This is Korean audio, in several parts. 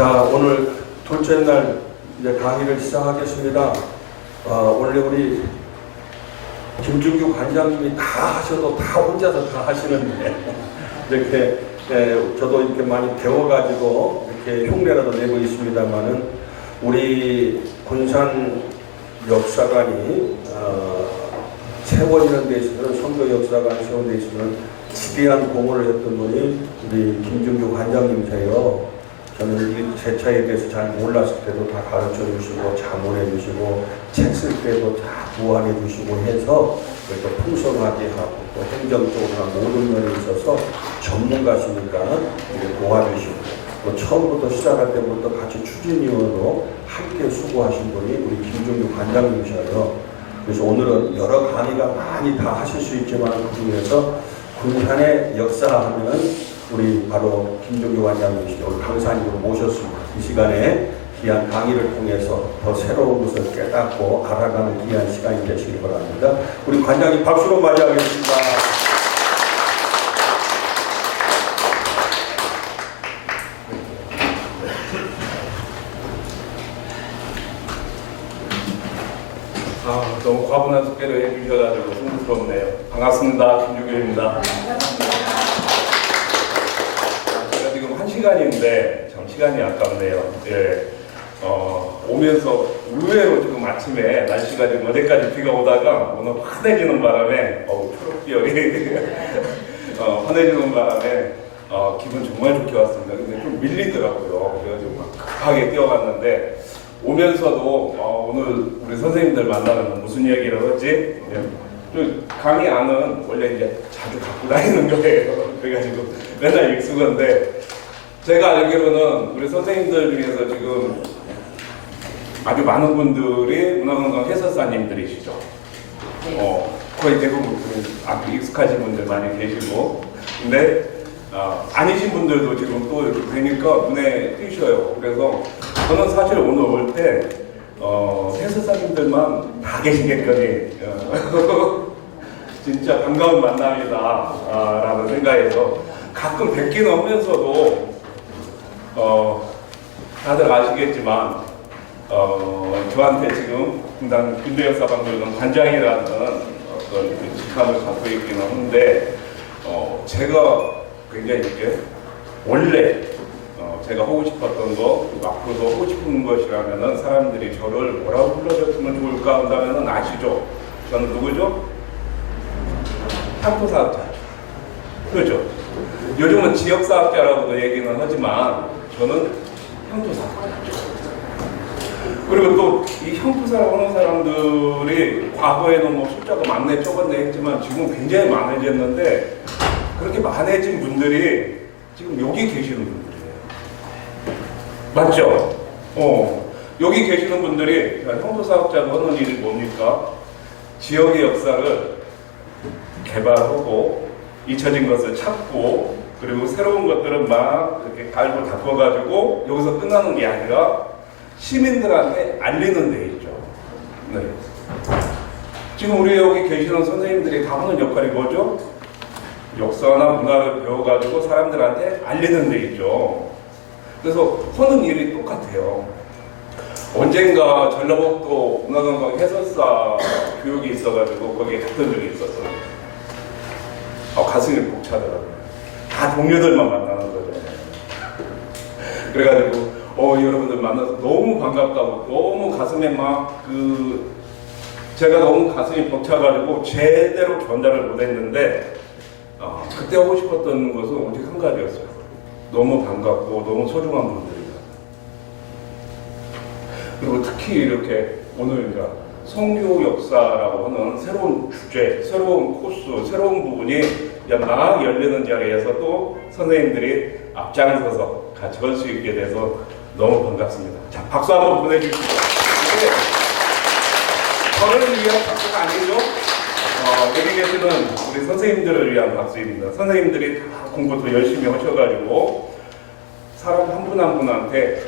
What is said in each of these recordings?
자, 오늘 둘째 날 이제 강의를 시작하겠습니다. 원래 우리 김준규 관장님이 다 하셔도 다 혼자서 다 하시는데 이렇게 저도 이렇게 많이 배워가지고 이렇게 흉내라도 내고 있습니다만은 우리 군산 역사관이 세워지는 데 있어서는 선교 역사관 세운 데 있어서는 지대한 공헌을 했던 분이 우리 김준규 관장님이세요. 저는 제 차에 대해서 잘 몰랐을 때도 다 가르쳐 주시고 자문해 주시고 책 쓸 때도 다 보완해 주시고 해서 또 풍성하게 하고 또 행정적으로 모든 면에 있어서 전문가시니까 도와주시고 또 처음부터 시작할 때부터 같이 추진위원으로 함께 수고하신 분이 우리 김준규 관장님이셔요. 그래서 오늘은 여러 강의가 많이 다 하실 수 있지만 그 중에서 군산의 역사하면 우리 바로 김준규 관장님이시죠. 오늘 강사님으로 모셨습니다. 이 시간에 귀한 강의를 통해서 더 새로운 것을 깨닫고 알아가는 귀한 시간이 되시길 바랍니다. 우리 관장님 박수로 맞이하겠습니다. 너무 과분한 소개를 해주셔가지고 성스럽네요. 반갑습니다. 김준규입니다. 제가 지금 1시간인데 참 시간이 아깝네요. 예. 오면서 의외로 지금 아침에 날씨가 지금 어제까지 비가 오다가 오늘 환해지는 바람에 초록비열이 환해지는 바람에 기분 정말 좋게 왔습니다. 근데 좀 밀리더라고요. 그래가지고 막 급하게 뛰어갔는데 오면서도 오늘 우리 선생님들 만나면 무슨 얘기를 하지? 강의 안은 원래 이제 자주 갖고 다니는 거예요. 그래가지고 맨날 익숙한데 제가 알기로는 우리 선생님들 중에서 지금 아주 많은 분들이 문화관광 해설사님들이시죠. 거의 대부분 아주 익숙하신 분들 많이 계시고 근데 아니신 분들도 지금 또 이렇게 뵈니까 눈에 띄셔요. 그래서 저는 사실 오늘 올 때 해설사님들만 다 계시겠거니 진짜 반가운 만남이다 라는 생각에서 가끔 뵙기는 하면서도 다들 아시겠지만 저한테 지금 분당 군대역사관교단 관장이라는 어떤 직함을 갖고 있기는 한데 제가 굉장히 이게 원래 제가 하고 싶었던 거 앞으로도 하고 싶은 것이라면은 사람들이 저를 뭐라고 불러줬으면 좋을까 한다면은 아시죠? 저는 누구죠? 향토사학자. 그렇죠? 요즘은 지역사학자라고도 얘기는 하지만 저는 향토사학자죠. 그리고 또 이 향토사라고 하는 사람들이 과거에는 뭐 숫자가 많네 적었네 했지만 지금 굉장히 많아졌는데 그렇게 많아진 분들이 지금 여기 계시는 분들이에요. 맞죠? 여기 계시는 분들이 향토사학자가 하는 일이 뭡니까? 지역의 역사를 개발하고 잊혀진 것을 찾고 그리고 새로운 것들은 막 이렇게 깔고 닦아가지고 여기서 끝나는 게 아니라 시민들한테 알리는 데 있죠. 네. 지금 우리 여기 계시는 선생님들이 다 하는 역할이 뭐죠? 역사나 문화를 배워가지고 사람들한테 알리는 데 있죠. 그래서 하는 일이 똑같아요. 언젠가 전라북도 문화관광 해설사 교육이 있어가지고 거기에 갔던 적이 있었어요. 가슴이 벅차더라고요. 다 동료들만 만나는 거죠. 그래가지고 여러분들 만나서 너무 반갑다고 너무 가슴에 막 제가 너무 가슴이 벅차가지고 제대로 전달을 못했는데 그때 하고 싶었던 것은 오직 한 가지였어요. 너무 반갑고 너무 소중한 분들이다. 그리고 특히 이렇게 오늘 이제 선교 역사라고 하는 새로운 주제, 새로운 코스, 새로운 부분이 막 열리는 자리에서 또 선생님들이 앞장서서 같이 할 수 있게 돼서 너무 반갑습니다. 자, 박수 한번 보내주시죠. 저를 위한 박수가 아니죠? 여기 계시는 우리 선생님들을 위한 박수입니다. 선생님들이 다 공부도 열심히 하셔가지고 사람 한 분 한 분한테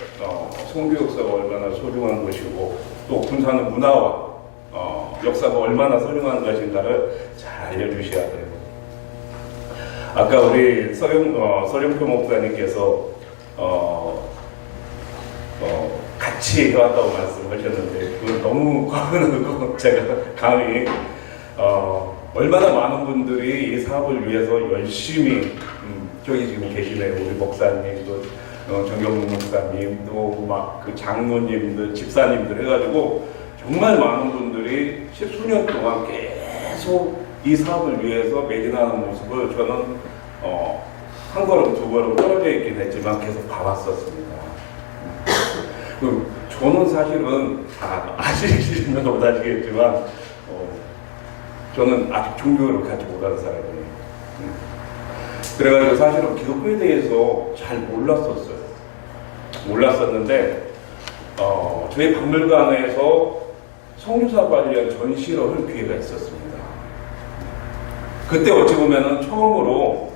선교 역사가 얼마나 소중한 것이고 또 군산의 문화와 역사가 얼마나 소중한 것인가를 잘 알려주셔야 돼요. 아까 우리 서령표 목사님께서 같이 해왔다고 말씀하셨는데 그건 너무 과언하고 제가 감히 얼마나 많은 분들이 이 사업을 위해서 열심히 저기 지금 계시네요. 우리 목사님, 또 정경문 목사님, 또 막 그 장로님들, 집사님들 해가지고 정말 많은 분들이 십수년 동안 계속 이 사업을 위해서 매진하는 모습을 저는 한 걸음 두 걸음 떨어져 있긴 했지만 계속 봐왔었습니다. 저는 사실은 다 아시지는 못하시겠지만 저는 아직 종교를 갖지 못하는 사람이에요. 그래가지고 사실은 기독교에 대해서 잘 몰랐었는데 저희 박물관에서 성유사 관련 전시를 할 기회가 있었습니다. 그때 어찌 보면은 처음으로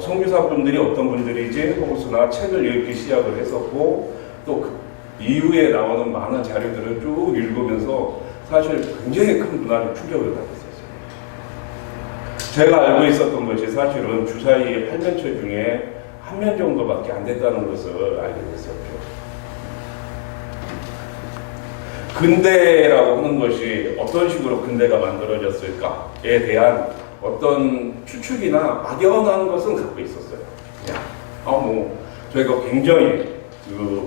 성유사분들이 어떤 분들이지 혹시나 책을 읽기 시작을 했었고 또 그 이후에 나오는 많은 자료들을 쭉 읽으면서 사실 굉장히 큰 문화적 충격을 받았었어요. 제가 알고 있었던 것이 사실은 주사위의 8면체 중에 한 면 정도밖에 안 됐다는 것을 알게 됐었죠. 근대라고 하는 것이 어떤 식으로 근대가 만들어졌을까에 대한 어떤 추측이나 막연한 것은 갖고 있었어요. 그냥 저희가 굉장히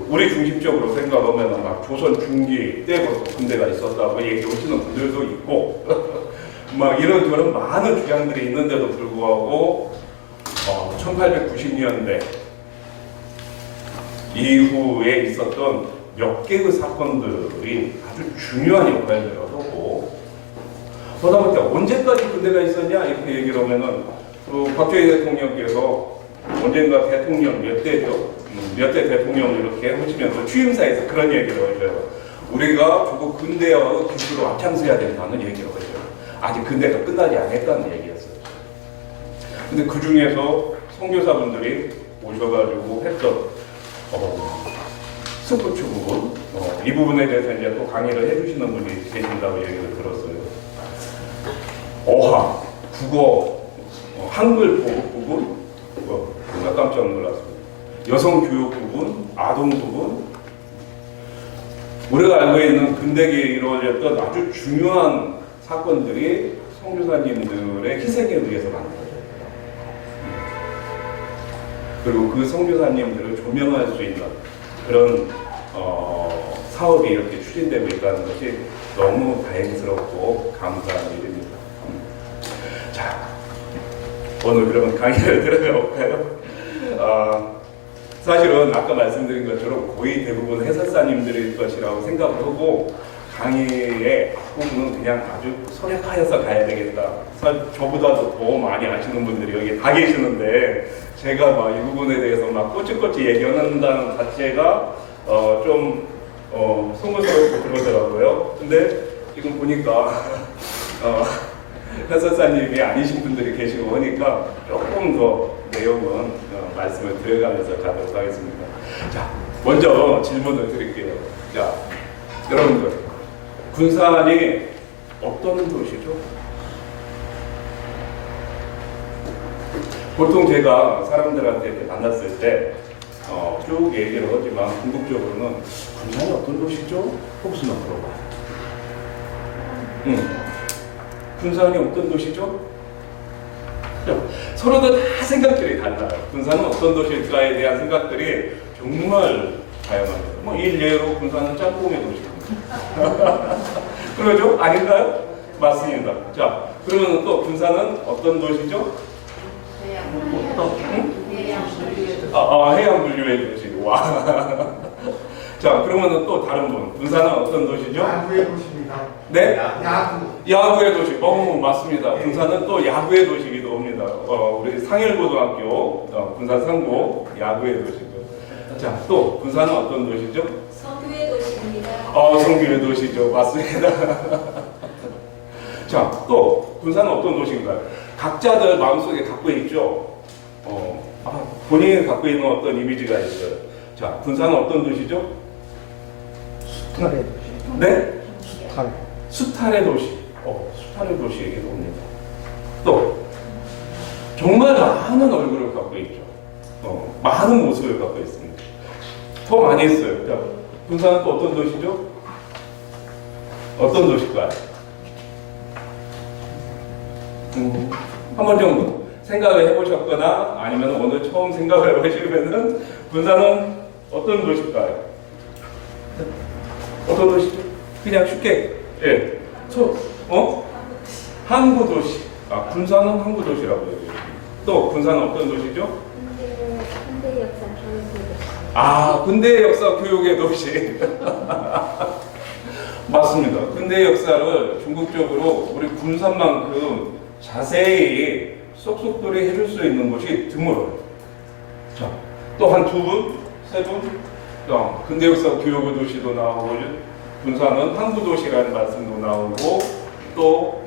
우리 중심적으로 생각하면 막 조선 중기 때부터 군대가 있었다고 얘기하시는 분들도 있고 막 이런저런 많은 주장들이 있는데도 불구하고 1890년대 이후에 있었던 몇 개의 사건들이 아주 중요한 역할을 하고 그러다 보니까 언제까지 군대가 있었냐 이렇게 얘기를 하면은 박정희 대통령께서 언젠가 대통령 몇 대죠? 몇 대 대통령을 이렇게 하시면서 취임사에서 그런 얘기를 하셔요. 우리가 조국 근대화의 기술로 앞장서야 된다는 얘기를 하셔요. 아직 근대가 끝나지 않았다는 얘기였어요. 근데 그 중에서 선교사분들이 오셔가지고 했던 스포츠 부분, 이 부분에 대해서 이제 또 강의를 해주시는 분이 계신다고 얘기를 들었어요. 어학, 국어, 한글 보급 부분, 정말 깜짝 놀랐습니다. 여성 교육 부분, 아동 부분, 우리가 알고 있는 근대기에 이루어졌던 아주 중요한 사건들이 선교사님들의 희생에 의해서 만들어져요. 그리고 그 선교사님들을 조명할 수 있는 그런 사업이 이렇게 추진되고 있다는 것이 너무 다행스럽고 감사한 일입니다. 자, 오늘 그러면 강의를 들어가 볼까요? 사실은 아까 말씀드린 것처럼 거의 대부분 해설사님들일 것이라고 생각을 하고 강의의 부분은 그냥 아주 소략하여서 가야 되겠다. 사실 저보다도 더 많이 아시는 분들이 여기 다 계시는데 제가 막 이 부분에 대해서 막 꼬치꼬치 얘기한다는 자체가 좀 송구스럽고 그러더라고요. 근데 지금 보니까 해설사님이 아니신 분들이 계시고 하니까 조금 더 내용은 말씀을 드려가면서 가도록 하겠습니다. 자, 먼저 질문을 드릴게요. 자, 여러분들, 군산이 어떤 도시죠? 보통 제가 사람들한테 이렇게 만났을 때 쭉 얘기를 하지만 궁극적으로는 군산이 어떤 도시죠? 혹시나 물어봐요. 군산이 어떤 도시죠? 서로도 다 생각들이 달라요. 군산은 어떤 도시일까에 대한 생각들이 정말 다양합니다. 일례로 군산은 짬뽕의 도시입니다. 그러죠? 아닌가요? 맞습니다. 자, 그러면 또 군산은 어떤 도시죠? 해양 분류의 도시. 와. 자, 그러면 또 다른 분. 군산은 어떤 도시죠? 야구의 도시입니다. 네? 야구. 야구의 도시. 맞습니다. 군산은 또 야구의 도시이기도 합니다. 우리 상일고등학교, 군산 상고 야구의 도시죠. 자, 또 군산은 어떤 도시죠? 성교의 도시입니다. 성교의 도시죠. 맞습니다. 자, 또 군산은 어떤 도시인가요? 각자들 마음속에 갖고 있죠. 본인이 갖고 있는 어떤 이미지가 있어요. 자, 군산은 어떤 도시죠? 수탈의 도시. 네? 수탈. 수탈의 도시. 수탈의 도시이기도 합니다. 또 정말 많은 얼굴을 갖고 있죠. 많은 모습을 갖고 있습니다. 더 많이 있어요. 자, 군산은 또 어떤 도시죠? 어떤 도시일까요? 한 번 정도 생각을 해보셨거나 아니면 오늘 처음 생각을 해보시면은 군산은 어떤 도시일까요? 어떤 도시죠? 그냥 쉽게 항구 도시. 군산은 항구 도시라고 해요. 또 군산은 어떤 도시죠? 군대 역사 교육의 도시. 군대 역사 교육의 도시. 맞습니다. 군대 역사를 중국적으로 우리 군산만큼 자세히 쏙쏙들이 해줄 수 있는 곳이 드물어요. 자, 또 한 두 분, 세 분, 군대 역사 교육의 도시도 나오고, 군산은 항구 도시라는 말씀도 나오고, 또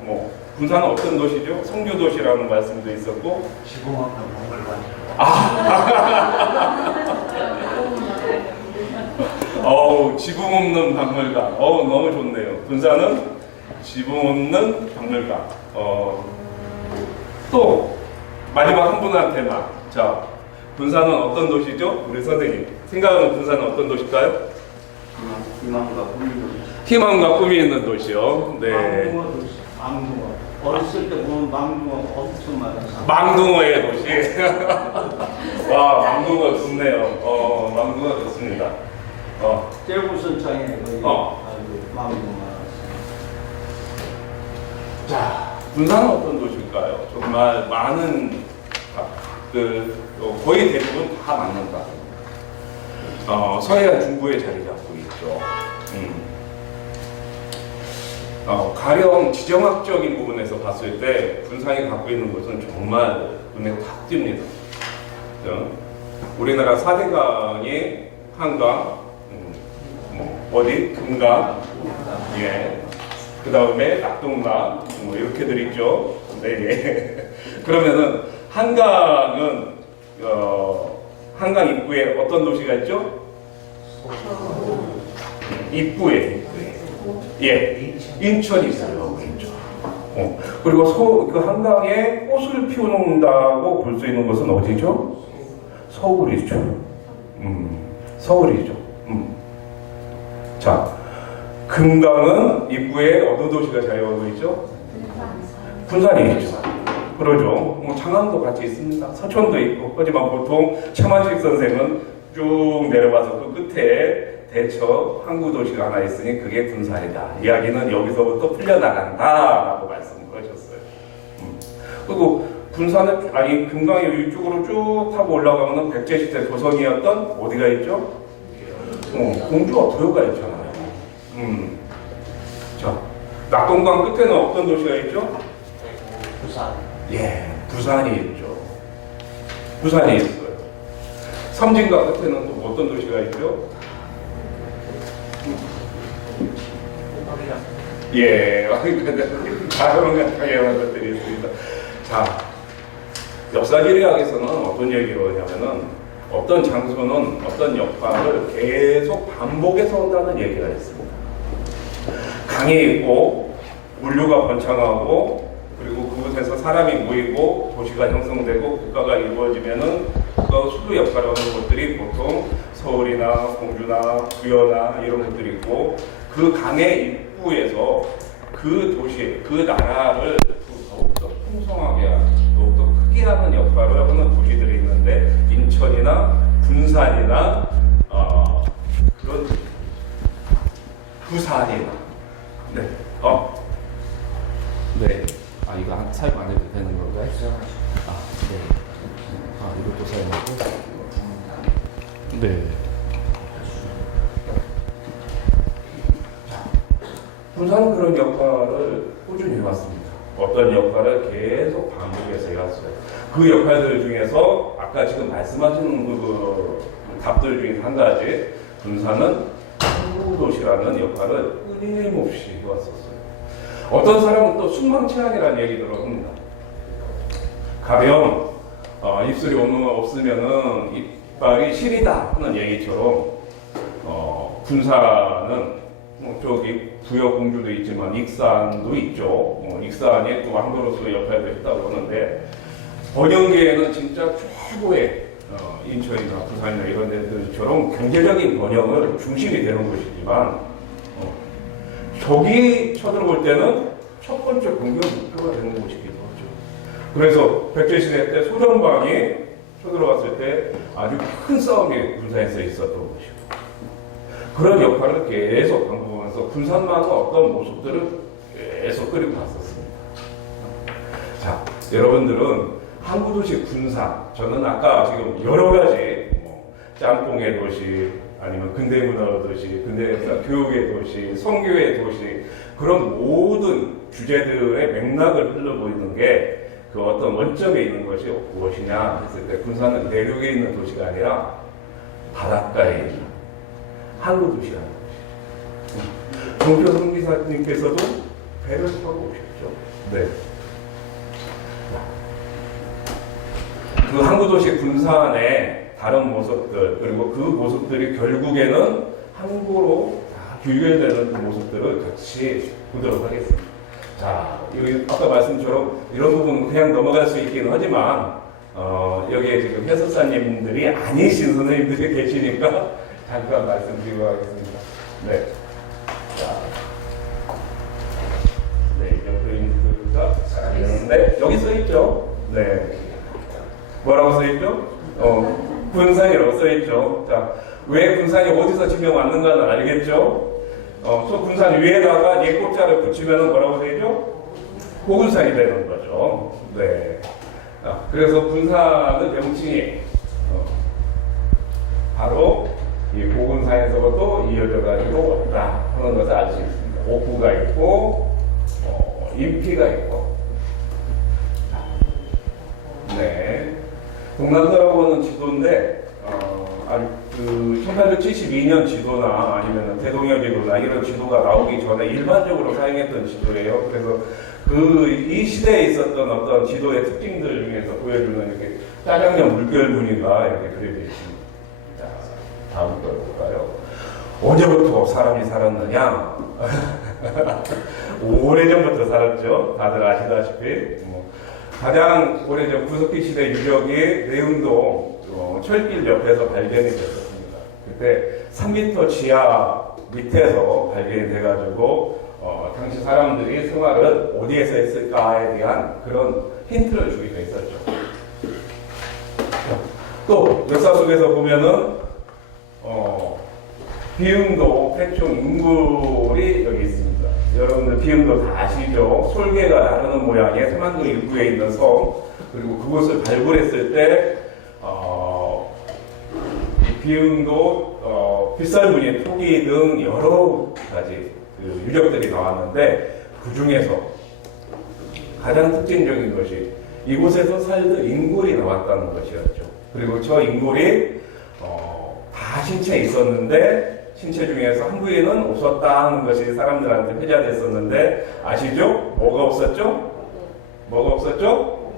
군산은 어떤 도시죠? 성교 도시라는 말씀도 있었고, 지붕 없는 박물관. 지붕 없는 박물관. 너무 좋네요. 군산은 지붕 없는 박물관. 또 마지막 한 분한테만. 자, 군산은 어떤 도시죠? 우리 선생님 생각하는 군산은 어떤 도시일까요? 희망과 꿈이 도시. 희망과 꿈이 있는 도시요. 네. 망둥어 도시. 망둥어. 어렸을 때 보면 망둥어 엄청 많았어. 망둥어의 도시. 와, 망둥어 좋네요. 망둥어 좋습니다. 떼구선창에 거기 망둥어. 자, 군산은 어떤 도시일까요? 정말 많은 거의 대부분 다 맞는다. 서해안 중부에 자리 잡고 있죠. 가령 지정학적인 부분에서 봤을 때 군산이 갖고 있는 것은 정말 눈에 탁 띕니다. 우리나라 4대강의 한강, 금강, 그 다음에 낙동강, 이렇게들 있죠. 네. 그러면은 한강 입구에 어떤 도시가 있죠? 입구에. 인천이 있어요. 인천. 그리고 그 한강에 꽃을 피워놓는다고 볼 수 있는 것은 어디죠? 서울이죠. 서울이죠. 자, 금강은 입구에 어느 도시가 자리하고 있죠? 군산이 있죠. 그러죠. 창안도 같이 있습니다. 서천도 있고. 하지만 보통 차만식 선생은 쭉 내려와서 그 끝에 대처 항구 도시가 하나 있으니 그게 군산이다. 이야기는 여기서부터 풀려나간다라고 말씀하셨어요. 그리고 금강이 위쪽으로 쭉 타고 올라가면 백제시대 조선이었던 어디가 있죠? 공주와 도요가 있잖아요. 자, 낙동강 끝에는 어떤 도시가 있죠? 부산. 부산이 있죠. 부산이 있어요. 섬진강 끝에는 또 어떤 도시가 있죠? 가능한 다양한 것들이 있습니다. 자, 역사지리학에서는 어떤 얘기를 하냐면은 어떤 장소는 어떤 역할을 계속 반복해서 한다는 얘기가 있습니다. 강이 있고 물류가 번창하고 그리고 그곳에서 사람이 모이고 도시가 형성되고 국가가 이루어지면은 그 수도 역할을 하는 곳들이 보통 서울이나 공주나 부여나 이런 곳들이 있고 그 강의 입구에서 그 도시, 그 나라를 더욱더 풍성하게 하는, 더욱더 크게 하는 역할을 하는 도시들이 있는데 인천이나 군산이나 그런 부산이나 이거 사용 안 해도 되는 건가요? 네. 이것도 사용하고. 네. 군산은 그런 역할을 꾸준히 해왔습니다. 어떤 역할을 계속 반복해서 해왔어요. 그 역할들 중에서 아까 지금 말씀하신 그 답들 중에 한 가지, 군산은 항구도시라는 역할을 끊임없이 해왔었어요. 어떤 사람은 또 숙망치안이라는 얘기들을 합니다. 가령 입술이 없으면은 이빨이 시리다 하는 얘기처럼 군산은 저기 부여공주도 있지만 익산도 있죠. 익산이 또 왕도로서 역할을 했다고 하는데 번영계에는 진짜 최고의 인천이나 부산이나 이런 데들처럼 경제적인 번영을 중심이 되는 곳이지만 적이 쳐들어올 때는 첫 번째 공격 목표가 되는 곳이기도 하죠. 그래서 백제시대 때 소전방이 쳐들어왔을 때 아주 큰 싸움이 군산에서 있었던 것이고 그런 역할을 계속 반복하면서 군산만의 어떤 모습들을 계속 그리고 갔었습니다. 자, 여러분들은 항구도시 군산, 저는 아까 지금 여러 가지 짬뽕의 도시, 아니면 근대문화 도시, 근대역사 교육의 도시, 성교의 도시 그런 모든 주제들의 맥락을 흘러보이는 게 그 어떤 원점에 있는 것이 무엇이냐 했을 때 군산은 내륙에 있는 도시가 아니라 바닷가에 있는 항구도시라는 것이죠. 정표성 기사님께서도 배를 타고 오셨죠. 네. 그 항구도시 군산의 다른 모습들 그리고 그 모습들이 결국에는 항구로 다 귀결되는 그 모습들을 같이 보도록 하겠습니다. 자, 여기 아까 말씀처럼 이런 부분은 그냥 넘어갈 수 있긴 하지만 여기에 지금 해설사님들이 아니신 선생님들이 계시니까 잠깐 말씀드리고 하겠습니다. 네. 자, 네, 프린트가 잘 안 되는데 여기 써 있죠. 네. 뭐라고 써 있죠? 군산이라고 써 있죠. 자, 왜 군산이 어디서 지명 왔는가는 알겠죠? 저 군산 위에다가 예꽃자를 붙이면 뭐라고 되죠? 고군산이 되는 거죠. 네. 그래서 군산은 명칭이 바로 이 고군산에서부터 이어져가지고 왔다 하는 것을 알 수 있습니다. 옥구가 있고, 인피가 있고. 네. 동남도라고 하는 지도인데, 그 1872년 지도나 아니면 대동여지도나 이런 지도가 나오기 전에 일반적으로 사용했던 지도예요. 그래서 이 시대에 있었던 어떤 지도의 특징들 중에서 보여주는 이렇게 짜장면 물결 무늬가 이렇게 그려져 있습니다. 자, 다음 걸 볼까요? 언제부터 사람이 살았느냐? 오래전부터 살았죠. 다들 아시다시피. 가장 오래전 구석기 시대 유적이 내운동 철길 옆에서 발견이 됐었습니다. 그때 3m 지하 밑에서 발견이 돼가지고 당시 사람들이 생활을 어디에서 했을까에 대한 그런 힌트를 주기도 했었죠. 또 역사 속에서 보면은 비흥도 태충 인굴이 여기 있습니다. 여러분들 비흥도 다 아시죠? 솔개가 나르는 모양의 삼안동 입구에 있는 섬 그리고 그곳을 발굴했을 때 비흥도 빗살무늬, 토기 등 여러 가지 그 유적들이 나왔는데 그 중에서 가장 특징적인 것이 이곳에서 살던 인골이 나왔다는 것이었죠. 그리고 저 인골이 다 신체에 있었는데 신체 중에서 한 부위는 없었다는 것이 사람들한테 회자됐었는데 아시죠? 뭐가 없었죠? 뭐가 없었죠?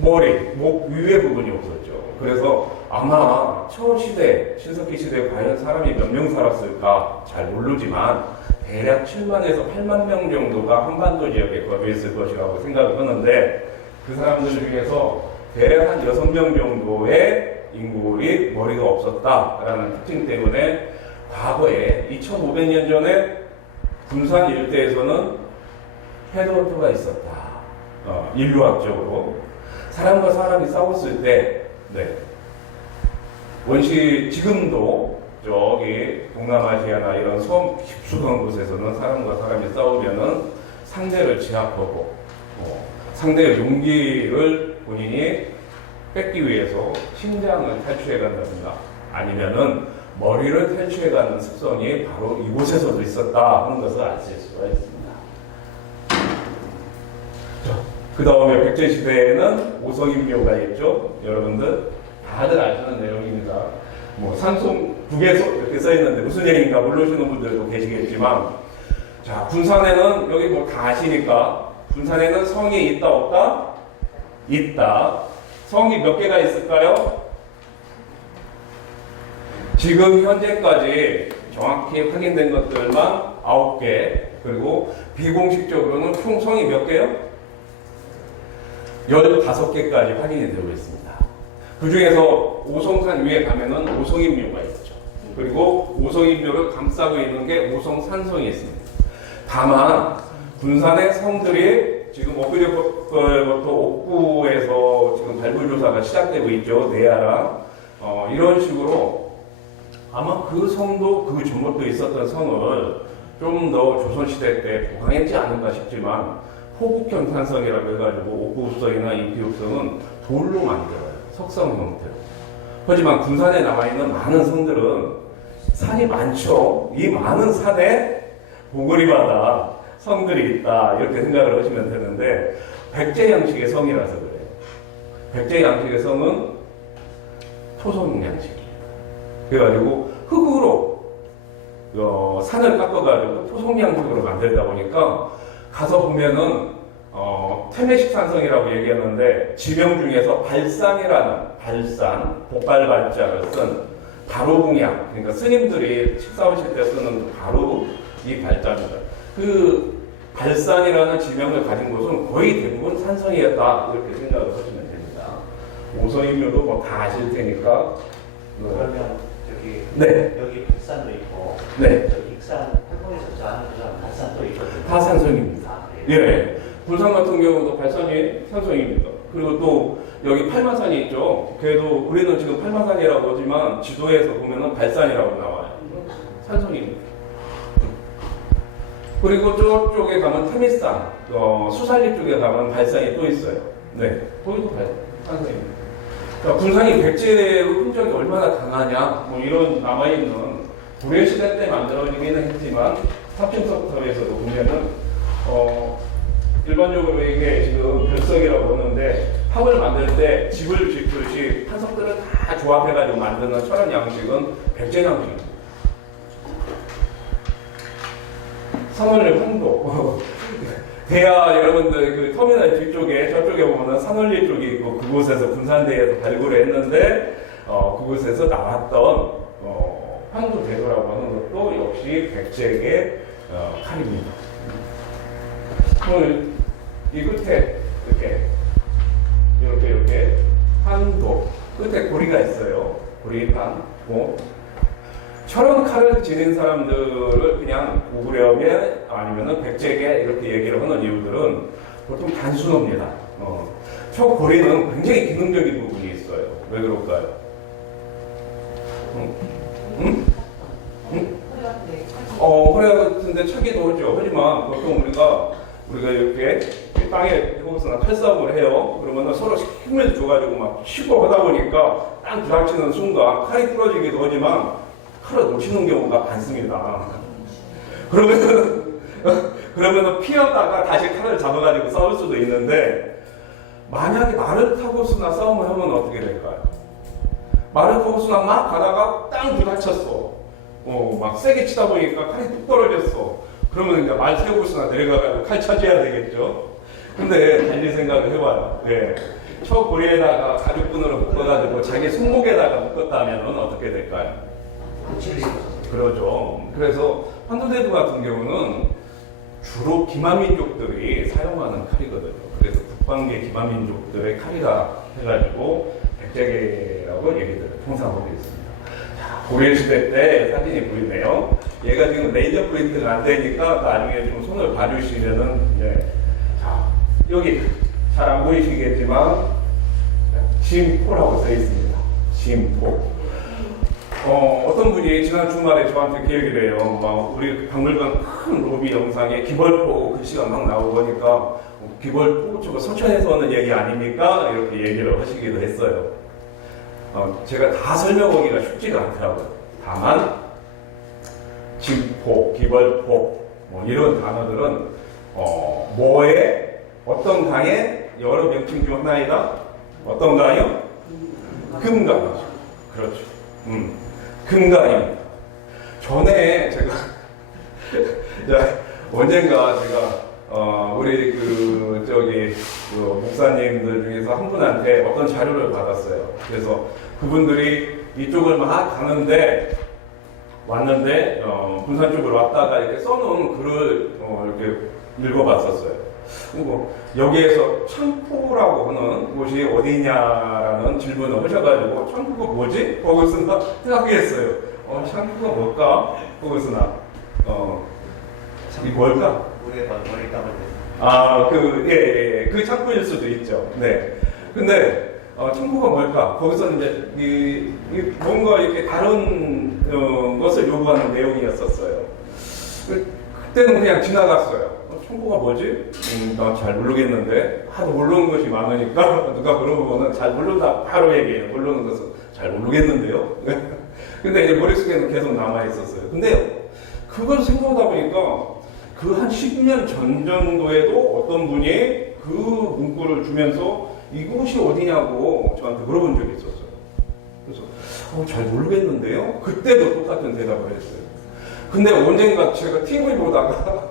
머리, 목 위의 부분이 없었죠. 그래서 아마 초시대, 신석기 시대에 과연 사람이 몇 명 살았을까 잘 모르지만 대략 7만에서 8만 명 정도가 한반도 지역에 거주했을 것이라고 생각을 하는데 그 사람들 중에서 대략 한 6명 정도의 인구이 머리가 없었다라는 특징 때문에 과거에 2500년 전에 군산 일대에서는 헤드헌터가 있었다. 인류학적으로 사람과 사람이 싸웠을 때 원시 지금도 저기 동남아시아나 이런 섬 깊숙한 곳에서는 사람과 사람이 싸우면은 상대를 제압하고 상대의 용기를 본인이 뺏기 위해서 심장을 탈취해 간다든가 아니면은 머리를 탈취해 가는 습성이 바로 이곳에서도 있었다 하는 것을 알 수가 있습니다. 그 다음에 백제시대에는 오성인묘가 있죠. 여러분들 다들 아시는 내용입니다. 산송 북에서 이렇게 써있는데 무슨 얘기인가 모르시는 분들도 계시겠지만 자, 군산에는 여기 다 아시니까 군산에는 성이 있다 없다? 있다. 성이 몇 개가 있을까요? 지금 현재까지 정확히 확인된 것들만 9개 그리고 비공식적으로는 총 성이 몇 개요? 15개까지 확인이 되고 있습니다. 그 중에서 오송산 위에 가면은 오송인묘가 있죠. 그리고 오송인묘를 감싸고 있는 게 오송산성이 있습니다. 다만 군산의 성들이 지금 엊그제부터 옥구에서 지금 발굴조사가 시작되고 있죠. 내야랑 이런 식으로 아마 그 성도 그 전부터 있었던 성을 좀 더 조선시대 때 보강했지 않을까 싶지만 호북형 산성이라고 해가지고 옥구읍성이나 인피읍성은 돌로 만들어요. 석성 형태로. 하지만 군산에 나와 있는 많은 성들은 산이 많죠. 이 많은 산에 보거리마다 성들이 있다 이렇게 생각을 하시면 되는데 백제 양식의 성이라서 그래요. 백제 양식의 성은 토성 양식이에요. 그래가지고 흙으로 산을 깎아가지고 토성 양식으로 만들다 보니까 가서 보면은 태매식 산성이라고 얘기하는데 지명 중에서 발산이라는 발산 복발발자를 쓴 바로궁양 그러니까 스님들이 식사하실 때 쓰는 바로 이 발자입니다. 그 발산이라는 지명을 가진 곳은 거의 대부분 산성이었다 이렇게 생각을 하시면 됩니다. 오성인묘도 뭐 다 아실 테니까. 그러면 저기 네. 여기 백산도 있고 네. 저기 익산 태풍에서 저 안에 들어가면 발산도 있거든요. 다 산성입니다. 아, 그래요? 예. 불산 같은 경우도 발산이 산성입니다. 그리고 또 여기 팔마산이 있죠. 그래도 우리는 지금 팔마산이라고 하지만 지도에서 보면은 발산이라고 나와요. 산성입니다. 그리고 저쪽에 가면 태미산, 수살리 쪽에 가면 발산이 또 있어요. 네. 거기도 산성입니다. 그러니까 군산이 백제의 흔적이 얼마나 강하냐, 뭐 이런 남아있는 고려시대 때 만들어지기는 했지만 탑층석탑에서도 보면은 일반적으로 이게 지금 별석이라고 하는데 탑을 만들 때 집을 짓듯이 판석들을 다 조합해가지고 만드는 철학 양식은 백제 양식입니다. 산원리 황도 대야 여러분들 그 터미널 뒤쪽에 저쪽에 보면 산원리 쪽이 있고 그곳에서 군산대에서 발굴을 했는데 그곳에서 나왔던 황도 대도라고 하는 것도 역시 백제의 칼입니다. 오늘 이 끝에 이렇게 한도 끝에 고리가 있어요. 고리판 뭐 저런 칼을 지닌 사람들을 그냥 고구려면 아니면은 백제계 이렇게 얘기를 하는 이유들은 보통 단순합니다. 저 고리는 굉장히 기능적인 부분이 있어요. 왜 그럴까요? 허리 같은데 차기도 하죠. 하지만 보통 우리가 이렇게 땅에 거기서 칼싸움을 해요. 그러면 서로 힘을 줘가지고 막 치고 하다 보니까 딱 부닥치는 순간 칼이 부러지기도 하지만 칼을 놓치는 경우가 많습니다. 그러면은 피하다가 다시 칼을 잡아가지고 싸울 수도 있는데 만약에 말을 타고서나 싸움을 하면 어떻게 될까요? 말을 타고서나 막 가다가 땅 부닥쳤어. 막 세게 치다 보니까 칼이 뚝 떨어졌어. 그러면 이제 말 태우고서나 내려가가지고 칼 차지해야 되겠죠? 근데 달리 생각을 해봐요. 네. 저 고리에다가 가죽끈으로 묶어가지고 자기 손목에다가 묶었다면 어떻게 될까요? 그러죠. 그래서 환도대두 같은 경우는 주로 기마민족들이 사용하는 칼이거든요. 그래서 북방계 기마민족들의 칼이라 해가지고 백제계라고 얘기들을 통상 하고 있습니다. 고려시대 때 사진이 보이네요. 얘가 지금 레이저 프린트가 안 되니까 나중에 좀 손을 봐주시면은, 자, 여기 잘 안 보이시겠지만, 진포라고 써 있습니다. 진포. 어떤 분이 지난 주말에 저한테 그 얘기를 해요. 막 우리 박물관 큰 로비 영상에 기벌포 글씨가 막 나오고 보니까 기벌포 저거 서천에서 오는 얘기 아닙니까? 이렇게 얘기를 하시기도 했어요. 제가 다 설명하기가 쉽지가 않더라고요. 다만 진포, 기벌포 뭐 이런 단어들은 뭐의 어떤 강의 여러 명칭 중 하나이다. 어떤 강이요? 금강이죠. 그렇죠. 금강입니다. 전에 제가 언젠가 제가 우리 목사님들 중에서 한 분한테 어떤 자료를 받았어요. 그래서 그분들이 이쪽을 막 왔는데 군산 쪽으로 왔다가 이렇게 써놓은 글을 이렇게 읽어봤었어요. 그리고 여기에서 창포라고 하는 곳이 어디냐라는 질문을 하셔가지고 창포가 뭐지? 거기서 생각했어요. 창포가 뭘까? 거기서 이 뭘까? 물에 머리 감을 때. 그 창포일 수도 있죠. 네. 근데 창포가 뭘까? 거기서 이제 뭔가 이렇게 다른 것을 요구하는 내용이었었어요. 그때는 그냥 지나갔어요. 창포가 뭐지? 나 잘 모르겠는데 하도 모르는 것이 많으니까 누가 물어보면은 잘 모른다 바로 얘기해요. 모르는 것은 잘 모르겠는데요. 근데 이제 머릿속에는 계속 남아 있었어요. 근데 그걸 생각하다 보니까 그 한 10년 전 정도에도 어떤 분이 그 문구를 주면서 이곳이 어디냐고 저한테 물어본 적이 있었어요. 그래서 잘 모르겠는데요. 그때도 똑같은 대답을 했어요. 근데 언젠가 제가 TV 보다가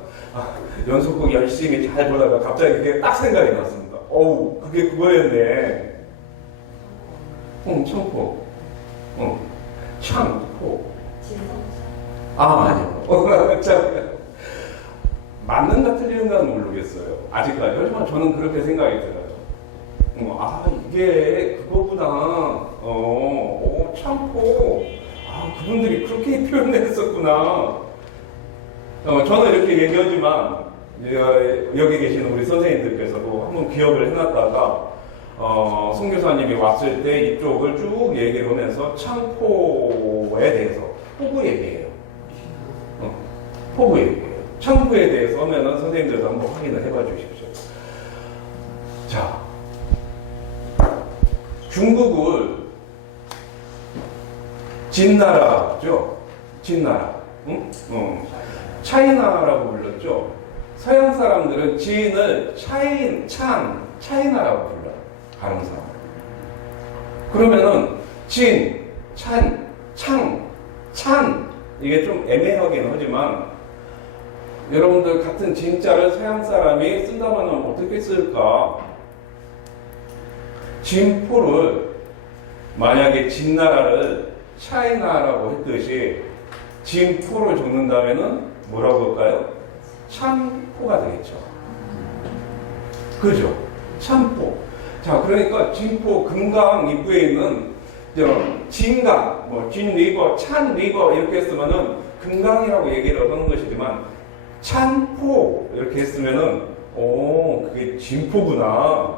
연속극 열심히 잘 보다가 갑자기 그게 딱 생각이 났습니다. 그게 그거였네. 창포. 창포. 아니요. 맞는가 틀리는가는 모르겠어요. 아직까지. 하지만 저는 그렇게 생각이 들어요. 이게 그거구나. 창포. 그분들이 그렇게 표현했었구나. 저는 이렇게 얘기하지만, 여기 계시는 우리 선생님들께서도 한번 기억을 해놨다가, 송 교사님이 왔을 때 이쪽을 쭉 얘기를 하면서 창포에 대해서 포부 얘기해요. 포부 얘기해요. 창포에 대해서 하면은 선생님들도 한번 확인을 해봐 주십시오. 자, 중국을 진나라죠? 진나라. 차이나라고 불렀죠? 서양 사람들은 진을 차이나라고 불러요. 다른 사람. 그러면은 진, 찬 이게 좀 애매하긴 하지만 여러분들 같은 진자를 서양 사람이 쓴다면 어떻게 쓸까? 진포를 만약에 진나라를 차이나라고 했듯이 진포를 적는다면은 뭐라고 할까요? 참포가 되겠죠. 그죠? 참포. 자, 그러니까 진포 금강 입구에 있는 진강, 진리버, 찬리버 이렇게 했으면은 금강이라고 얘기를 하는 것이지만 찬포 이렇게 했으면은 그게 진포구나.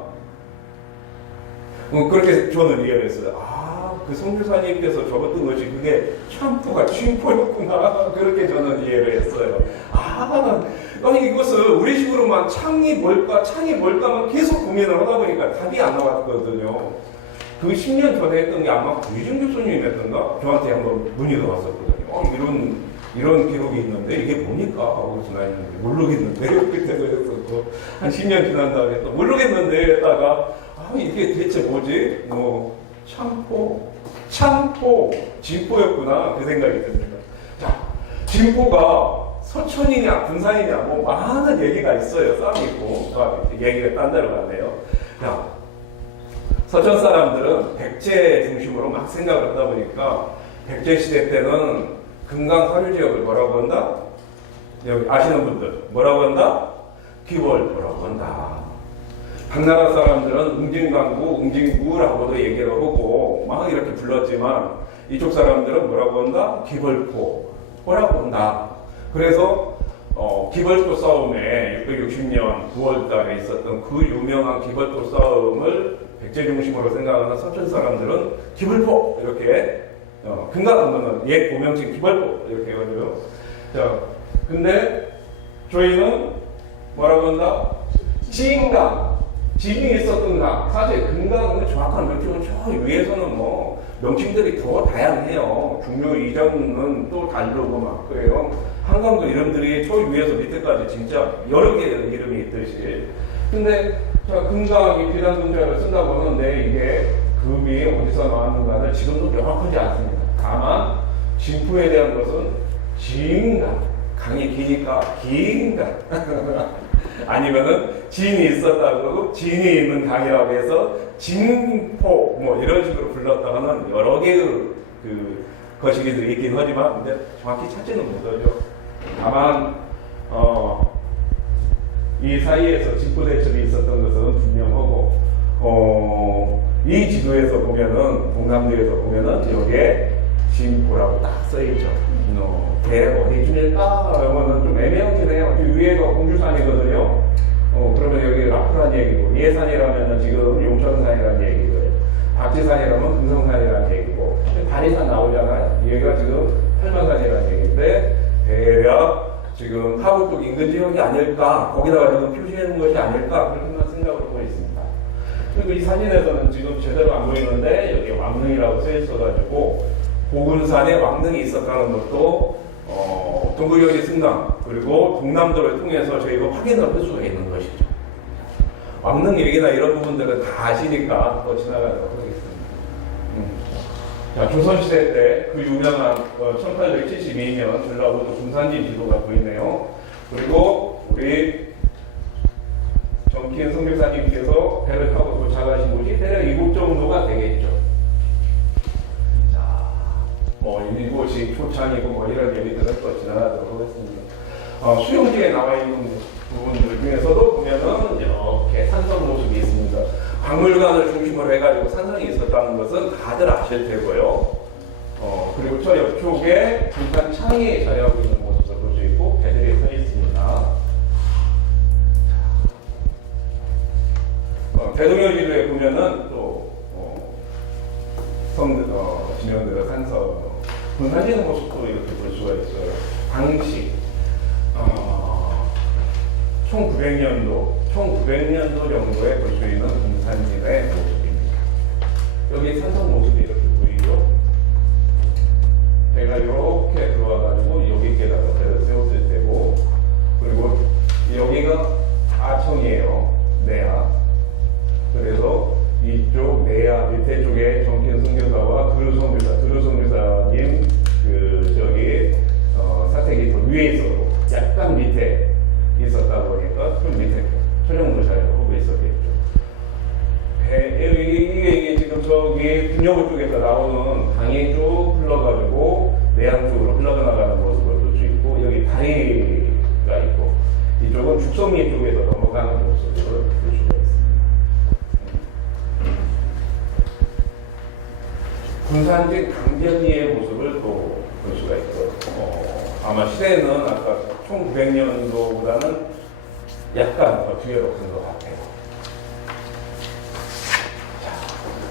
그렇게 저는 이해를 했어요. 그 성교사님께서 적었던 것이 그게 참포가 진포였구나. 그렇게 저는 이해를 했어요. 이것을 우리식으로만 창이 뭘까만 계속 고민을 하다 보니까 답이 안 나왔거든요. 그 10년 전에 했던 게 아마 유진 교수님 했던가? 저한테 한번 문의가 왔었거든요. 이런 기록이 있는데 이게 뭡니까? 하고 전화했는데 모르겠는데 그때도 했었고 한 10년 지난 다음에 또 모르겠는데 했다가 이게 대체 뭐지? 창포, 진포였구나 그 생각이 듭니다. 자, 진포가 서천이냐 군산이냐 많은 얘기가 있어요. 싸움이 있고 얘기가 딴 데로 가네요. 자, 서천 사람들은 백제 중심으로 막 생각을 하다 보니까 백제 시대 때는 금강 하류 지역을 뭐라고 한다? 여기 아시는 분들 뭐라고 한다? 귀월도라고 한다. 당나라 사람들은 웅진강구, 웅진구라고도 얘기를 하고 막 이렇게 불렀지만 이쪽 사람들은 뭐라고 한다? 귀월포라고 한다. 그래서 귀월포 싸움에 660년 9월달에 있었던 그 유명한 귀월포 싸움을 백제 중심으로 생각하는 서천 사람들은 귀월포 이렇게 금강하면은 옛 고명칭 귀월포 이렇게 해가지고요. 자, 근데 저희는 뭐라고 한다? 진강. 진이 있었던 강. 사실 금강은 정확한 명칭은 저 위에서는 명칭들이 더 다양해요. 중요 이전은 또 다르고 막 그래요. 한강도 이름들이 저 위에서 밑에까지 진짜 여러 개의 이름이 있듯이. 근데 자, 금강이 비단동자를 쓴다고 하는데 이게 금이 어디서 나왔는가는 지금도 명확하지 않습니다. 다만 진포에 대한 것은 진강. 강이 기니까 긴강. 아니면은 진이 있었다고 하고 진이 있는 강이라고 해서 진포 이런 식으로 불렀다가는 여러 개의 그 거시기들이 있긴 하지만 근데 정확히 찾지는 못하죠. 다만 이 사이에서 직부 대첩이 있었던 것은 분명하고, 이 지도에서 보면은, 동남도에서 보면은, 여기에 진포라고 딱 써있죠. 걔 어디쯤일까? 그러면은 좀 애매하긴 해요. 위에가 공주산이거든요. 그러면 여기 라프란 얘기고, 예산이라면은 지금 용천산이라는 얘기고요. 박지산이라면 금성산이라는 얘기고, 단위산 나오잖아요. 여기가 지금 팔만산이라는 얘기인데, 대략 지금 하구 쪽 인근 지역이 아닐까, 거기다가 지금 표시해 놓은 것이 아닐까, 그렇게만 생각을 하고 있습니다. 그리고 이 사진에서는 지금 제대로 안 보이는데, 여기 왕릉이라고 써 있어가지고, 보군산에 왕릉이 있었다는 것도, 동구여지 승강, 그리고 동남도를 통해서 저희가 확인을 할 수가 있는 것이죠. 왕릉 얘기나 이런 부분들은 다 아시니까 또 지나가도록 하겠습니다. 자, 조선시대 때 그 유명한 1872년 전라북도 군산지 지도가 보이네요. 그리고 우리 정기현 선교사님께서 배를 타고 도착하신 곳이 대략 이곳 정도가 되겠죠. 자, 뭐 이곳이 초창이고 뭐 이런 얘기들은 또 지나가도록 하겠습니다. 수용지에 나와 있는 부분들 중에서도 보면은 이렇게 산성 모습이 있습니다. 박물관을 중심으로 해가지고 산성이 있었다는 것은 다들 아실 테고요. 그리고 저 옆쪽에 군산 창이 자리하고 있는 모습을 볼 수 있고 배들이 서 있습니다. 대동여지도에 보면은 또 지명대로 산성 군산지는 모습도 이렇게 볼 수가 있어요. 당시 총 900년도 정도에 볼 수 있는 군산진의 모습입니다. 여기 산성 모습이 이렇게 보이죠? 배가 이렇게 들어와가지고 여기에다가 배를 세웠을 때고, 그리고 여기가 아청이에요. 내야. 그래서 이쪽 내야 밑에 쪽에 정기현 선교사와 드루선교사님 사택이 더 위에 있었고 약간 밑에 있었다 보니까 좀 밑에 촬영도 잘 하고 있었겠죠. 이게 지금 저기 분여구 쪽에서 나오는 강이 쭉 흘러가지고 내양 쪽으로 흘러나가는 모습을 볼 수 있고, 여기 다리가 있고 이쪽은 죽성리 쪽에서 넘어가는 모습을 볼 수가 있습니다. 군산진 강변리의 모습을 또 볼 수가 있고, 아마 시대는 아까 총 900년도보다는 약간 더 뒤로 간 것 같아요.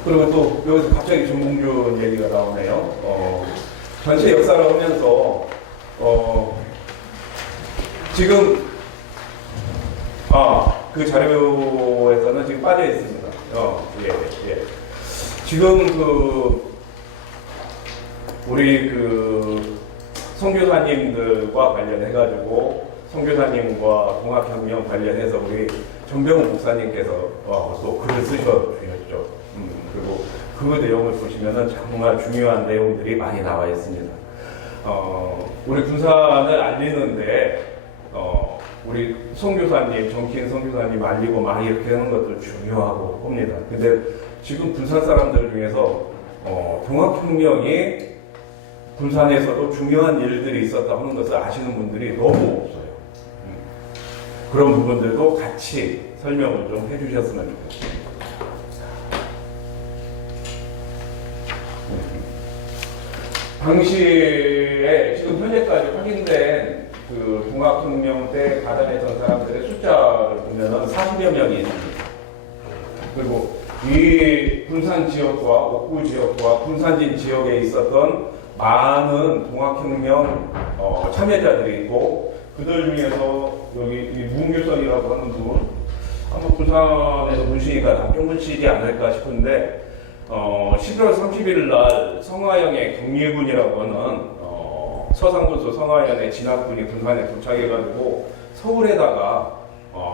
그리고 또 여기서 갑자기 정봉준 얘기가 나오네요. 전체 역사를 하면서 지금 그 자료에서는 지금 빠져 있습니다. 예. 지금 우리 선교사님들과 관련해가지고 선교사님과 동학혁명 관련해서 우리 전병훈 목사님께서 또 글을 쓰셔주셨죠. 그리고 그 내용을 보시면은 정말 중요한 내용들이 많이 나와 있습니다. 우리 군산을 알리는데 우리 선교사님, 정기현 선교사님 알리고 막 이렇게 하는 것도 중요하고 합니다. 근데 지금 군산 사람들 중에서 동학혁명이 군산에서도 중요한 일들이 있었다 하는 것을 아시는 분들이 너무 없어요. 그런 부분들도 같이 설명을 좀 해주셨으면 좋겠습니다. 당시에 지금 현재까지 확인된 그 동학혁명 때 가담했던 사람들의 숫자를 보면은 40여 명이 있습니다. 그리고 이 군산 지역과 옥구 지역과 군산진 지역에 있었던 많은 동학혁명 참여자들이 있고, 그들 중에서 여기 이 문규선이라고 하는 분, 아마 군산에서 문신이가 남경문씨지 않을까 싶은데, 11월 31일 날 성화영의 경리군이라고 하는 서상군수 성화영의 진학군이 군산에 도착해가지고 서울에다가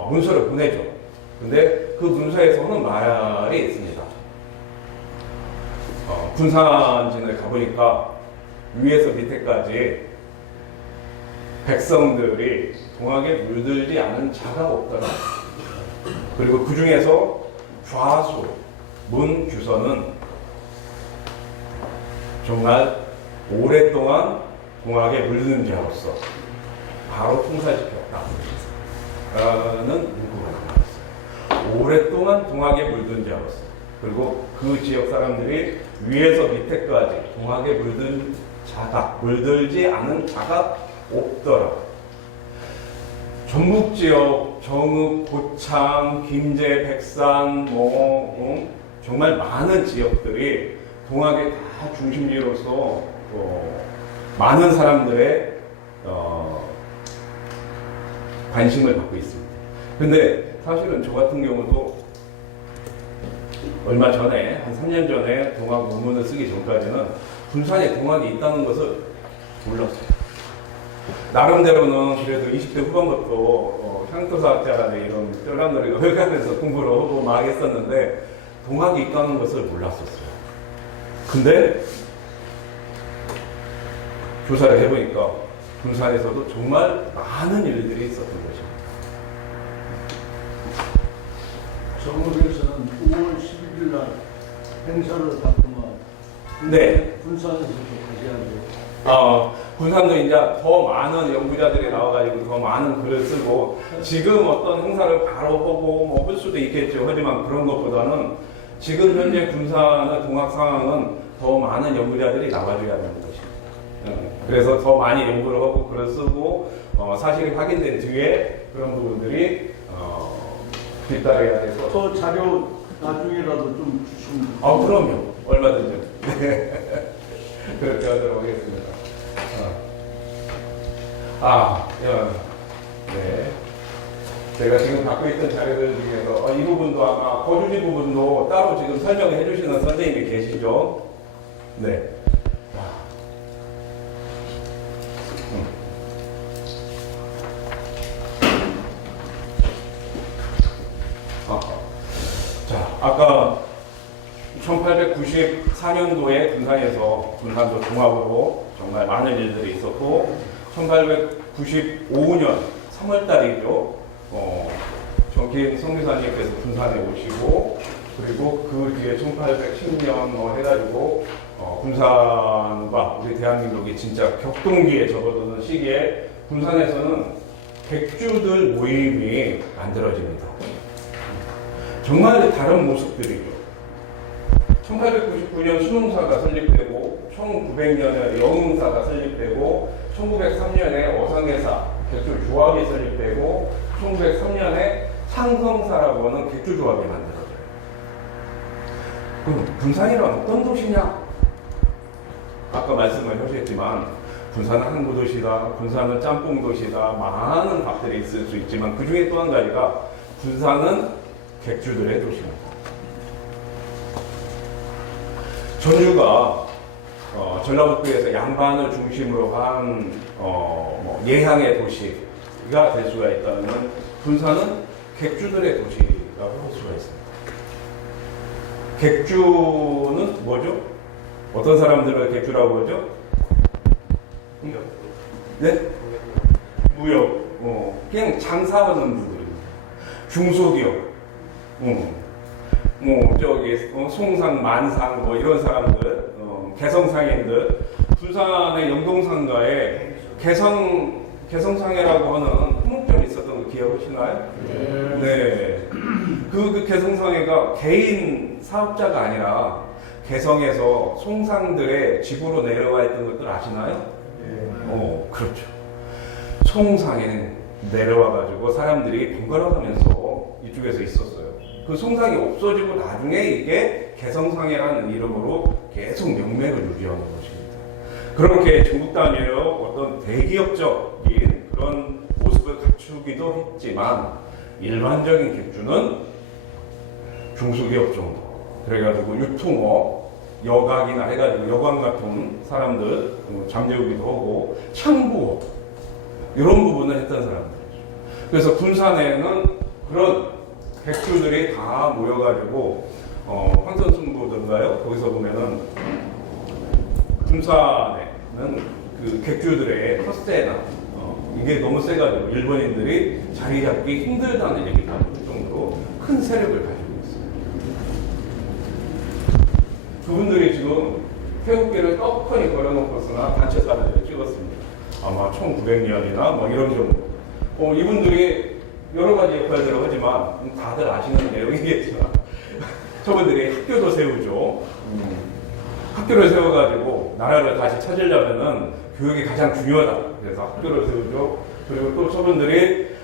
문서를 보내죠. 근데 그 문서에서는 말이 있습니다. 군산진을 가보니까 위에서 밑에까지 백성들이 동학에 물들지 않은 자가 없더라. 그리고 그 중에서 좌수 문규선은 정말 오랫동안 동학에 물든 자로서 바로 통사시켰다 문구가 나왔어요. 오랫동안 동학에 물든 자로서. 그리고 그 지역 사람들이 위에서 밑에까지 동학에 물들지 않은 자가 없더라. 전북 지역, 정읍, 고창, 김제, 백산, 정말 많은 지역들이 동학의 다 중심지로서 많은 사람들의 관심을 받고 있습니다. 근데 사실은 저 같은 경우도 얼마 전에, 한 3년 전에 동학 논문을 쓰기 전까지는 군산에 동학이 있다는 것을 몰랐어요. 나름대로는 그래도 20대 후반부터 향토사학자라는 이런 뜰란놀이가 회관에서 공부를 하고 막 했었는데 동학이 있다는 것을 몰랐었어요. 근데 조사를 해보니까 군산에서도 정말 많은 일들이 있었던 것입니다. 정읍에서는 5월 11일 날 행사를 갖고만 네. 군산에서도 같이 하죠. 군산도 이제 더 많은 연구자들이 나와가지고 더 많은 글을 쓰고 지금 어떤 행사를 바로 하고 뭐 할 수도 있겠죠. 하지만 그런 것보다는 지금 현재 군산의 동학 상황은 더 많은 연구자들이 나와줘야 되는 것입니다. 그래서 더 많이 연구를 하고 글을 쓰고 사실이 확인된 뒤에 그런 부분들이 뒤따라야 돼서 또 자료 나중에라도 좀 주시면. 그럼요. 얼마든지. 그렇게 하도록 하겠습니다. 네. 제가 지금 갖고 있던 자료들 중에서 이 부분도 아마 거주지 부분도 따로 지금 설명해 주시는 선생님이 계시죠? 네. 자, 아까 1894년도에 군산에서 군산도 동학으로 정말 많은 일들이 있었고 1895년 3월달이죠. 정기인 성교사님께서 군산에 오시고 그리고 그 뒤에 1810년 해가지고 군산과 우리 대한민국이 진짜 격동기에 접어드는 시기에 군산에서는 백주들 모임이 만들어집니다. 정말 다른 모습들이죠. 1899년 수능사가 설립되고 1900년에 영흥사가 설립되고 1903년에 어상회사 객주조합이 설립되고 1903년에 상성사라고 하는 객주조합이 만들어져요. 그럼 군산이란 어떤 도시냐? 아까 말씀을 하셨지만 군산은 항구도시다, 군산은 짬뽕도시다, 많은 밥들이 있을 수 있지만 그 중에 또 한 가지가 군산은 객주들의 도시입니다. 전주가 전라북도에서 양반을 중심으로 한 예향의 도시가 될 수가 있다면 군산은 객주들의 도시라고 할 수가 있습니다. 객주는 뭐죠? 어떤 사람들을 객주라고 하죠? 네? 무역. 그냥 장사하는 분들입니다. 중소기업. 송상, 만상, 이런 사람들, 개성상인들, 부산의 영동상가에 개성상해라고 하는 품목점이 있었던 거 기억하시나요? 네. 그 개성상해가 개인 사업자가 아니라 개성에서 송상들의 집으로 내려와 있던 것들 아시나요? 그렇죠. 송상에 내려와가지고 사람들이 번갈아가면서 이쪽에서 있었어요. 그 송상이 없어지고 나중에 이게 개성상해라는 이름으로 계속 명맥을 유지하는 것입니다. 그렇게 전국 단위로 어떤 대기업적인 그런 모습을 갖추기도 했지만 일반적인 객주는 중소기업 정도. 그래가지고 유통업, 여각이나 해가지고 여관 같은 사람들 잠재우기도 하고 창부업 이런 부분을 했던 사람들이죠. 그래서 군산에는 그런 객주들이 다 모여가지고 황선승부든가요? 거기서 보면은 군산에는 그 객주들의 텃세나 이게 너무 세가지고 일본인들이 자리 잡기 힘들다는 얘기가 나올 정도로 큰 세력을 가지고 있어요. 그분들이 지금 태극기를 떡하니 걸어놓고서나 단체 사진을 찍었습니다. 아마 1900년이나 이런 정도. 이분들이 여러 가지 역할들을 하지만 다들 아시는 내용이겠지만 저분들이 학교도 세우죠. 학교를 세워가지고 나라를 다시 찾으려면은 교육이 가장 중요하다. 그래서 학교를 세우죠. 그리고 또 저분들이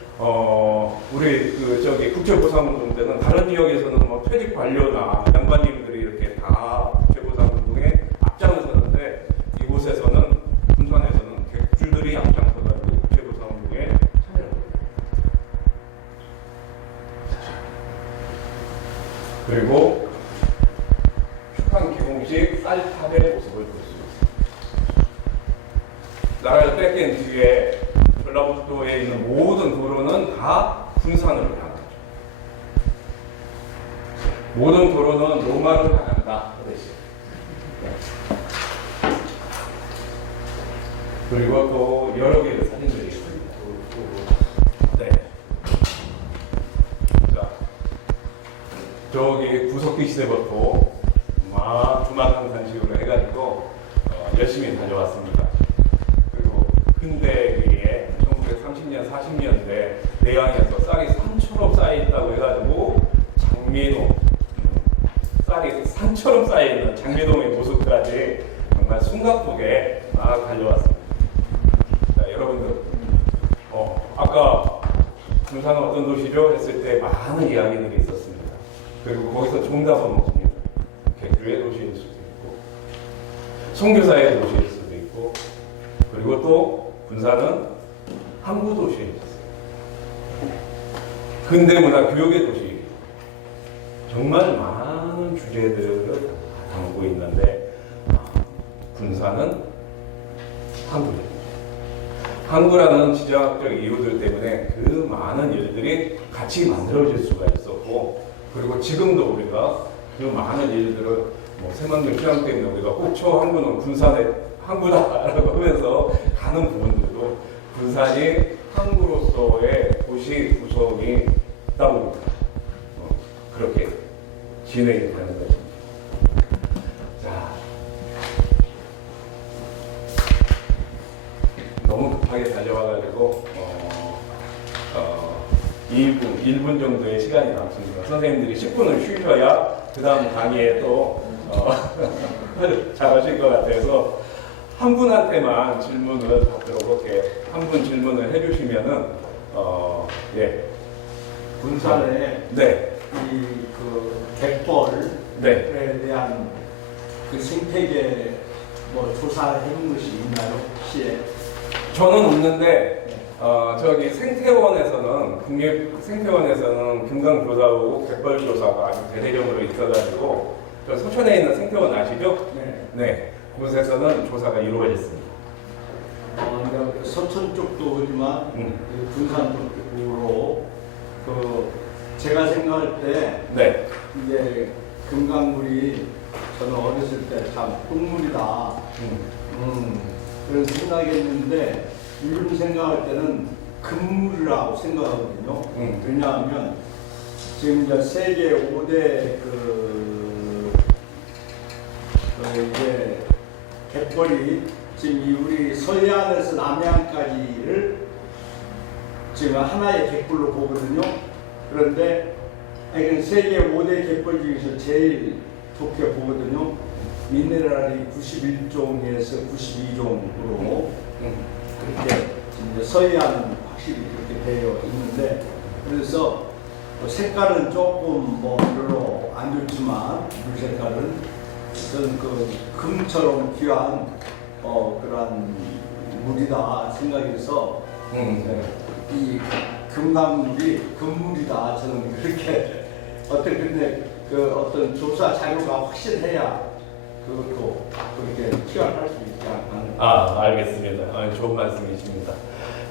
우리 국제보상운동 때는 다른 지역에서는 뭐 퇴직 관료나 양반님들이 이렇게 다 국제보상운동에 앞장을 서는데 이곳에서는 군산에서는 객주들이 앞장서가지고 국제보상운동에 참여를 합니다. 그리고 북한 개공식 쌀탑의 모습을 볼 수 있습니다. 나라를 뺏긴 뒤에 전라북도에 있는 모든 도로는 다 군산으로 향하죠. 모든 도로는 로마로 향한다. 그리고 또 여러 개의 사진들이 있습니다. 네. 자, 저기 구석기 시대부터 주마등산식으로 해가지고 열심히 다녀왔습니다. 그리고 근대에 1930년, 40년대 내양에서 쌀이 산처럼 쌓여있다고 해가지고 장미동, 쌀이 산처럼 쌓여있는 장미동의 모습까지 정말 숨가쁘게 막 달려왔습니다. 자, 여러분들, 아까 군산은 어떤 도시죠? 했을 때 많은 이야기들이 있었습니다. 그리고 거기서 정답은 없습니다. 객주의 도시일 수도 있고, 선교사의 도시일 수도 있고, 그리고 또 군산은 항구 도시에 있었어요. 근대문화 교육의 도시. 정말 많은 주제들을 담고 있는데 군산은 항구입니다. 항구라는 지정학적 이유들 때문에 그 많은 일들이 같이 만들어질 수가 있었고, 그리고 지금도 우리가 그 많은 일들을 새만금 휴양 때문에 우리가 꼭초 항구는 군산의 항구다라고 하면서 가는 부분들도 군산이 항구로서의 도시 구성이 있다 보니까 그렇게 진행이 되는 것입니다. 자, 너무 급하게 달려와가지고 1분 정도의 시간이 남습니다. 선생님들이 10분을 쉬셔야 그 다음 강의에 또 잘하실 것 같아서 한 분한테만 질문을 받도록 할게요. 한 분 질문을 해주시면은 예. 군산에 네. 그 갯벌에 네. 대한 그 생태계 조사해본 것이 있나요? 혹시? 저는 없는데 저기 생태원에서는 국립생태원에서는 금강조사하고 갯벌조사가 아주 대대적으로 있어가지고 저 소천에 있는 생태원 아시죠? 네. 네. 그곳에서는 조사가 이루어졌습니다. 서천 쪽도 오지만 그 군산 쪽으로 제가 생각할 때 네. 이제 금강물이 저는 어렸을 때 참 똥물이다 그런 생각했는데 요즘 생각할 때는 금물이라고 생각하거든요. 왜냐하면 지금 이제 세계 5대 이제 갯벌이 지금 우리 서해안에서 남해안까지를 지금 하나의 갯벌로 보거든요. 그런데 세계 5대 갯벌 중에서 제일 좋게 보거든요. 미네랄이 91종에서 92종으로 그렇게 이제 서해안은 확실히 그렇게 되어 있는데, 그래서 색깔은 조금 별로 안 좋지만 물 색깔은 저는 금처럼 귀한 그런 물이다 생각해서 이 금강물이 금물이다 저는 그렇게 근데 어떤 조사 자료가 확실해야 그것도 그렇게 취합할 수 있지 않나. 알겠습니다. 좋은 말씀이십니다.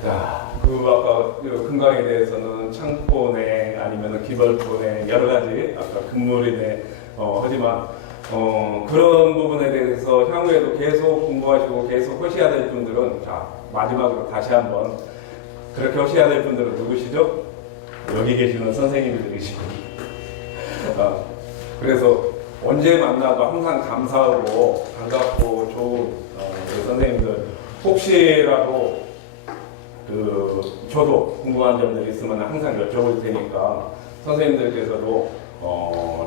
자, 아까 금강에 대해서는 창포네 아니면 기벌포네 여러 가지 아까 금물이네 하지만 그런 부분에 대해서 향후에도 계속 공부하시고 계속 하셔야 될 분들은 자 마지막으로 다시 한번 그렇게 하셔야 될 분들은 누구시죠? 여기 계시는 선생님들이시고 그래서 언제 만나도 항상 감사하고 반갑고 좋은 우리 선생님들 혹시라도 저도 궁금한 점들이 있으면 항상 여쭤볼 테니까 선생님들께서도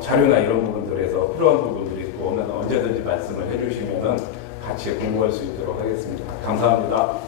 자료나 이런 부분들에서 필요한 부분들이 있고 언제든지 말씀을 해주시면은 같이 공부할 수 있도록 하겠습니다. 감사합니다.